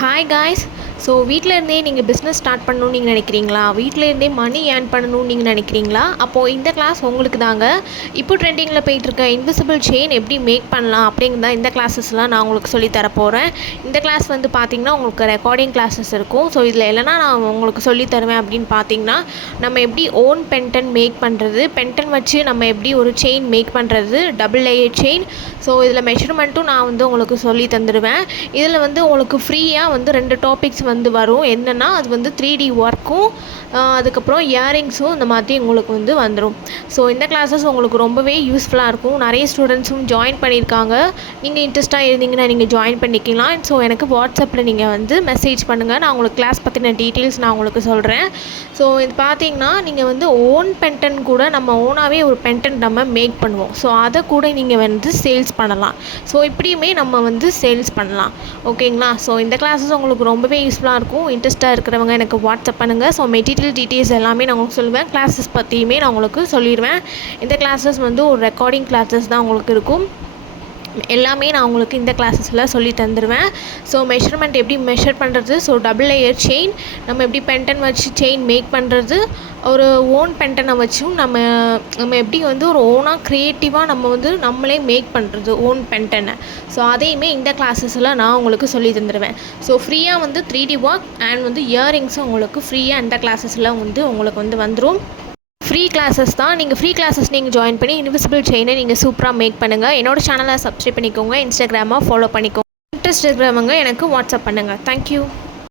Hi guys. So வீட்டிலேருந்தே நீங்கள் business start பண்ணணும்னு நீங்கள் நினைக்கிறீங்களா? வீட்டிலேருந்தே மணி ஏர்ன் பண்ணணும்னு நீங்கள் நினைக்கிறீங்களா? அப்போது இந்த கிளாஸ் உங்களுக்கு தாங்க. இப்போ ட்ரெண்டிங்கில் போயிட்டுருக்க இன்விசிபிள் செயின் எப்படி மேக் பண்ணலாம் அப்படிங்கிறத இந்த கிளாஸஸ்லாம் நான் உங்களுக்கு சொல்லித்தர போகிறேன். இந்த கிளாஸ் வந்து பார்த்திங்கன்னா உங்களுக்கு ரெக்கார்டிங் கிளாஸஸ் இருக்கும். ஸோ இதில் இல்லைனா நான் உங்களுக்கு சொல்லித்தருவேன் அப்படின்னு பார்த்தீங்கன்னா, நம்ம எப்படி ஓன் பென்டன் மேக் பண்ணுறது, பென்டன் வச்சு நம்ம எப்படி ஒரு செயின் மேக் பண்ணுறது, டபுள் லேயர் செயின். ஸோ இதில் மெஷர்மெண்ட்டும் நான் வந்து உங்களுக்கு சொல்லி தந்துடுவேன். இதில் வந்து உங்களுக்கு ஃப்ரீயாக வந்து 2 டாபிக்ஸ் வந்து வரும். என்னென்னா அது வந்து 3D ஒர்க்கும் அதுக்கப்புறம் இயரிங்ஸும் இந்த மாதிரி உங்களுக்கு வந்து வந்துடும். ஸோ இந்த கிளாஸஸ் உங்களுக்கு ரொம்பவே யூஸ்ஃபுல்லாக இருக்கும். நிறைய ஸ்டூடெண்ட்ஸும் ஜாயின் பண்ணியிருக்காங்க. நீங்கள் இன்ட்ரெஸ்ட்டாக இருந்தீங்கன்னா நீங்கள் ஜாயின் பண்ணிக்கலாம். ஸோ எனக்கு வாட்ஸ்அப்பில் நீங்கள் வந்து மெசேஜ் பண்ணுங்கள். நான் உங்களுக்கு கிளாஸ் பற்றின டீட்டெயில்ஸ் நான் உங்களுக்கு சொல்கிறேன். ஸோ இது பார்த்தீங்கன்னா நீங்கள் வந்து ஓன் பென்டன் கூட நம்ம ஓனாகவே ஒரு பென்டன் நம்ம மேக் பண்ணுவோம். ஸோ அதை கூட நீங்கள் வந்து சேல்ஸ் பண்ணலாம். ஸோ இப்படியுமே நம்ம வந்து சேல்ஸ் பண்ணலாம். ஓகேங்களா? ஸோ இந்த கிளாஸஸ் உங்களுக்கு ரொம்பவே யூஸ்ஃபுல்லாக இருக்கும். இன்ட்ரெஸ்ட்டாக இருக்கிறவங்க எனக்கு வாட்ஸ்அப் பண்ணுங்கள். ஸோ மெட்டீரியல் டீட்டெயில்ஸ் எல்லாமே நான் உங்களுக்கு சொல்லுவேன். கிளாஸஸ் பற்றியுமே நான் உங்களுக்கு சொல்லிடுவேன். இந்த கிளாஸஸ் வந்து ஒரு ரெக்கார்டிங் கிளாஸஸ் தான் உங்களுக்கு இருக்கும். எல்லாமே நான் உங்களுக்கு இந்த கிளாஸஸில் சொல்லி தந்துடுவேன். ஸோ மெஷர்மெண்ட் எப்படி மெஷர் பண்ணுறது, ஸோ டபுள் லேயர் செயின் நம்ம எப்படி பென்டன் வச்சு செயின் மேக் பண்ணுறது, ஒரு ஓன் பென்டனை வச்சும் நம்ம எப்படி வந்து ஒரு ஓனாக க்ரியேட்டிவாக நம்ம வந்து நம்மளே மேக் பண்ணுறது ஓன் பென்டனை. ஸோ அதையுமே இந்த கிளாஸஸில் நான் உங்களுக்கு சொல்லி தந்துடுவேன். ஸோ ஃப்ரீயாக வந்து 3D ஒர்க் அண்ட் வந்து இயரிங்ஸும் உங்களுக்கு ஃப்ரீயாக இந்த கிளாஸஸில் வந்து உங்களுக்கு வந்து வந்துடும். ஃப்ரீ கிளாஸஸ் தான். நீங்கள் ஃப்ரீ கிளாஸஸ் நீங்கள் ஜாயின் பண்ணி இன்விசிபிள் செயினை நீங்கள் சூப்பராக மேக் பண்ணுங்கள். என்னோட சேனலை சப்ஸ்கிரைப் பண்ணிக்கோங்க. இன்ஸ்டாகிராமை ஃபாலோ பண்ணிக்கோங்க. இன்ட்ரெஸ்ட் இருக்கிறவங்க எனக்கு வாட்ஸ்அப் பண்ணுங்கள். தேங்க்யூ.